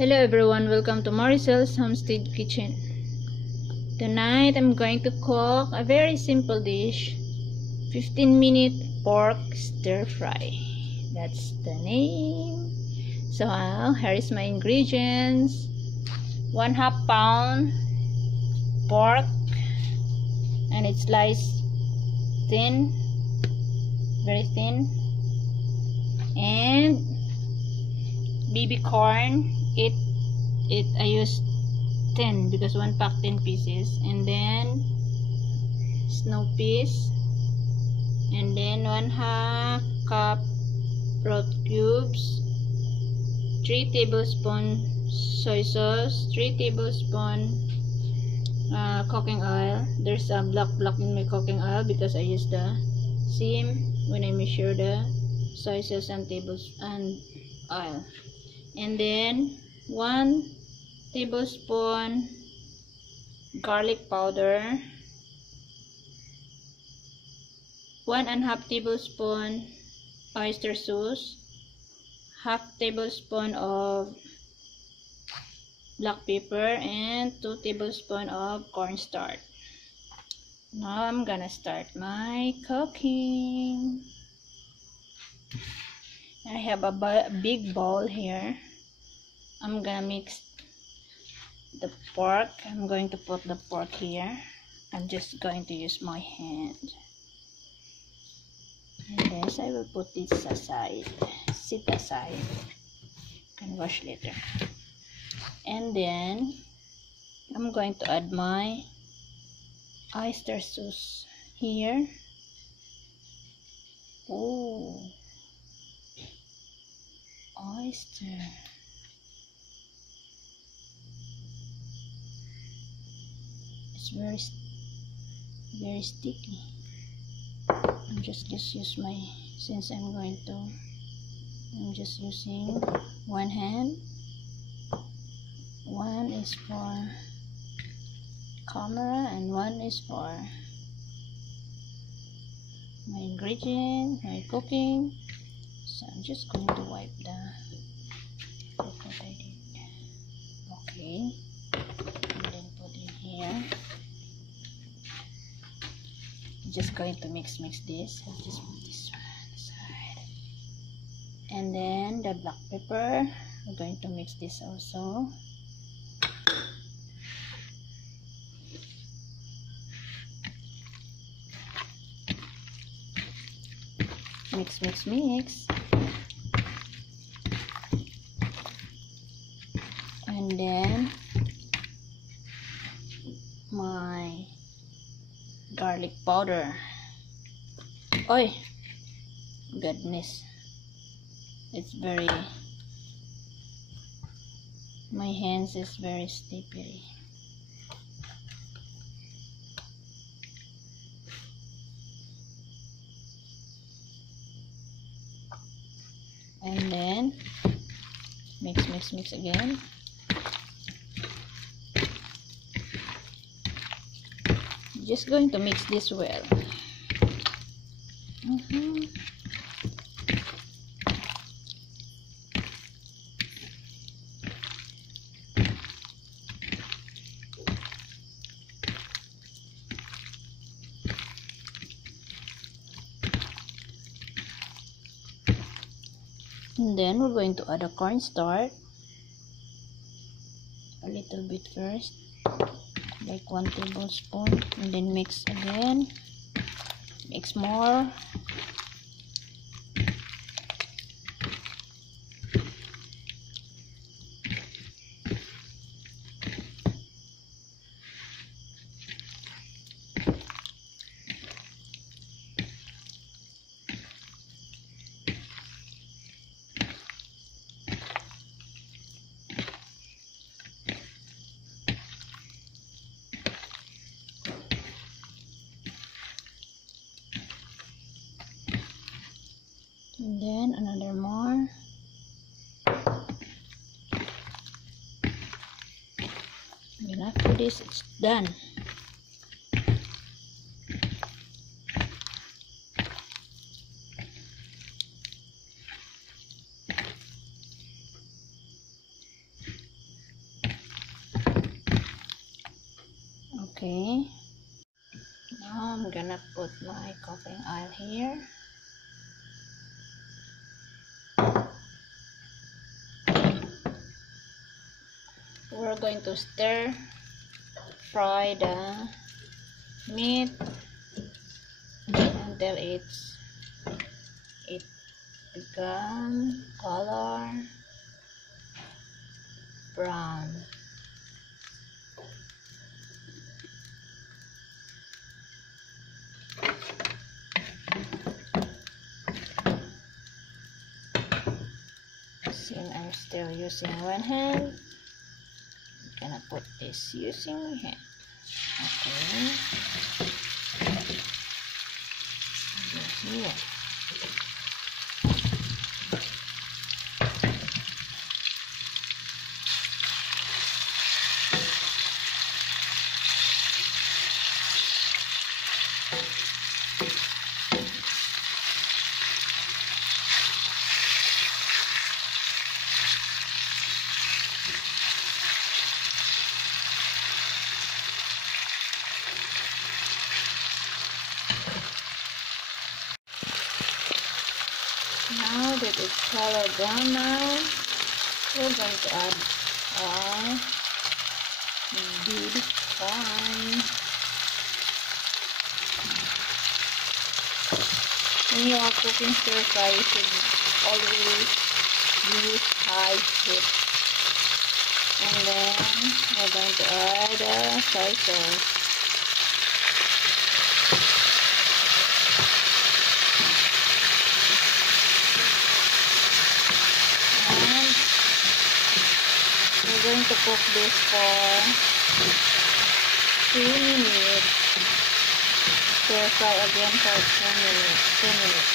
Hello everyone, welcome to Maricel's Homestead Kitchen. Tonight I'm going to cook a very simple dish, 15-minute pork stir fry. That's the name. So here is my ingredients. 1/2 pound pork, and it's sliced thin, very thin, and baby corn. I used 10 because 1 pack 10 pieces, and then snow peas, and then 1/2 cup broth cubes, 3 tablespoons soy sauce, 3 tablespoons cooking oil. There's a black in my cooking oil because I use the same when I measure the soy sauce and oil. And then 1 tablespoon garlic powder, 1.5 tablespoon oyster sauce, 1/2 tablespoon of black pepper, and 2 tablespoons of cornstarch. Now I'm gonna start my cooking. I have a big bowl here. I'm gonna mix the pork. I'm going to put the pork here. I'm just going to use my hand. And this, I will put this aside. Sit aside. You can wash later. And then I'm going to add my oyster sauce here. Oh, oyster. It's very sticky. I'm just use my, since I'm just using one hand. One is for camera and one is for my ingredient, my cooking. So I'm just going to wipe what I did. Okay, and then put in here. I'm just going to mix this. I'll just put this one aside. And then the black pepper, we're going to mix this also. Mix. And then my garlic powder. Oi, goodness, it's very, my hands is very slippery. And then mix again. Just going to mix this well. And then we're going to add a cornstarch, a little bit first, like 1 tablespoon, and then mix again, mix more. And then another more. And after this, it's done. Now I'm gonna put my cooking oil here. We're going to stir fry the meat until it become color brown. Since I'm still using one hand, I'm gonna put this using my hand. Okay. Here. Now that it's color brown now, we're going to add our beef fry. When you are cooking stir fry, you should always use high heat. And then we're going to add soy sauce. We're going to cook this for 2 minutes. Stir fry again for 2 minutes. 2 minutes.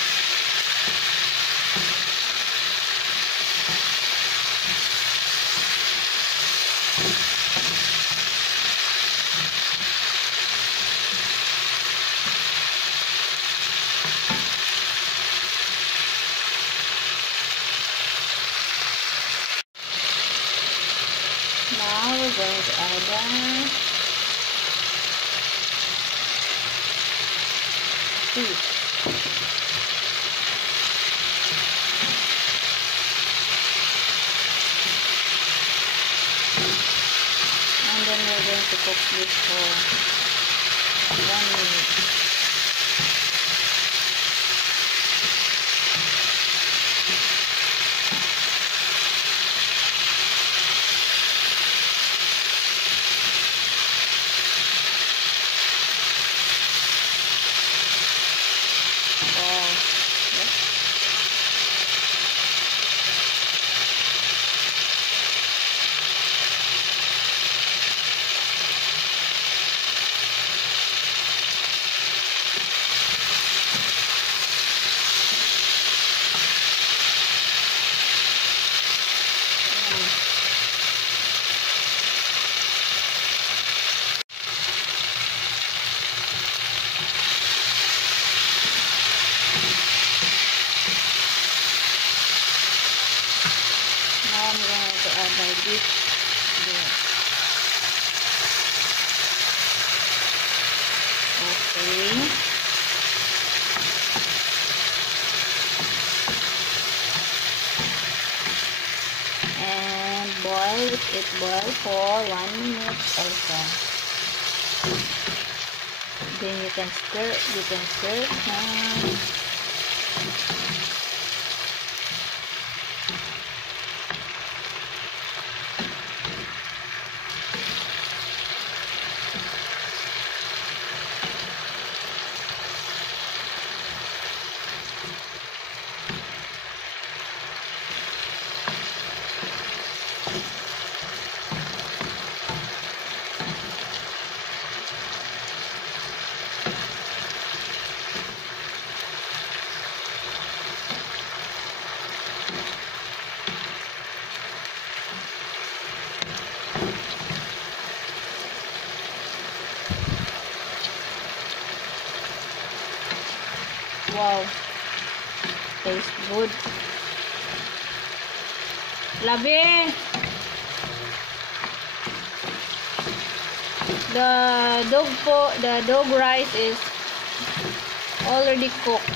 Now we're going to add beef. And then we're going to cook this for 1 minute. Now I'm going to add my beef there. Okay. And boil it for 1 minute also. Then you can stir it. Wow, tastes good. Labi! the dog rice is already cooked.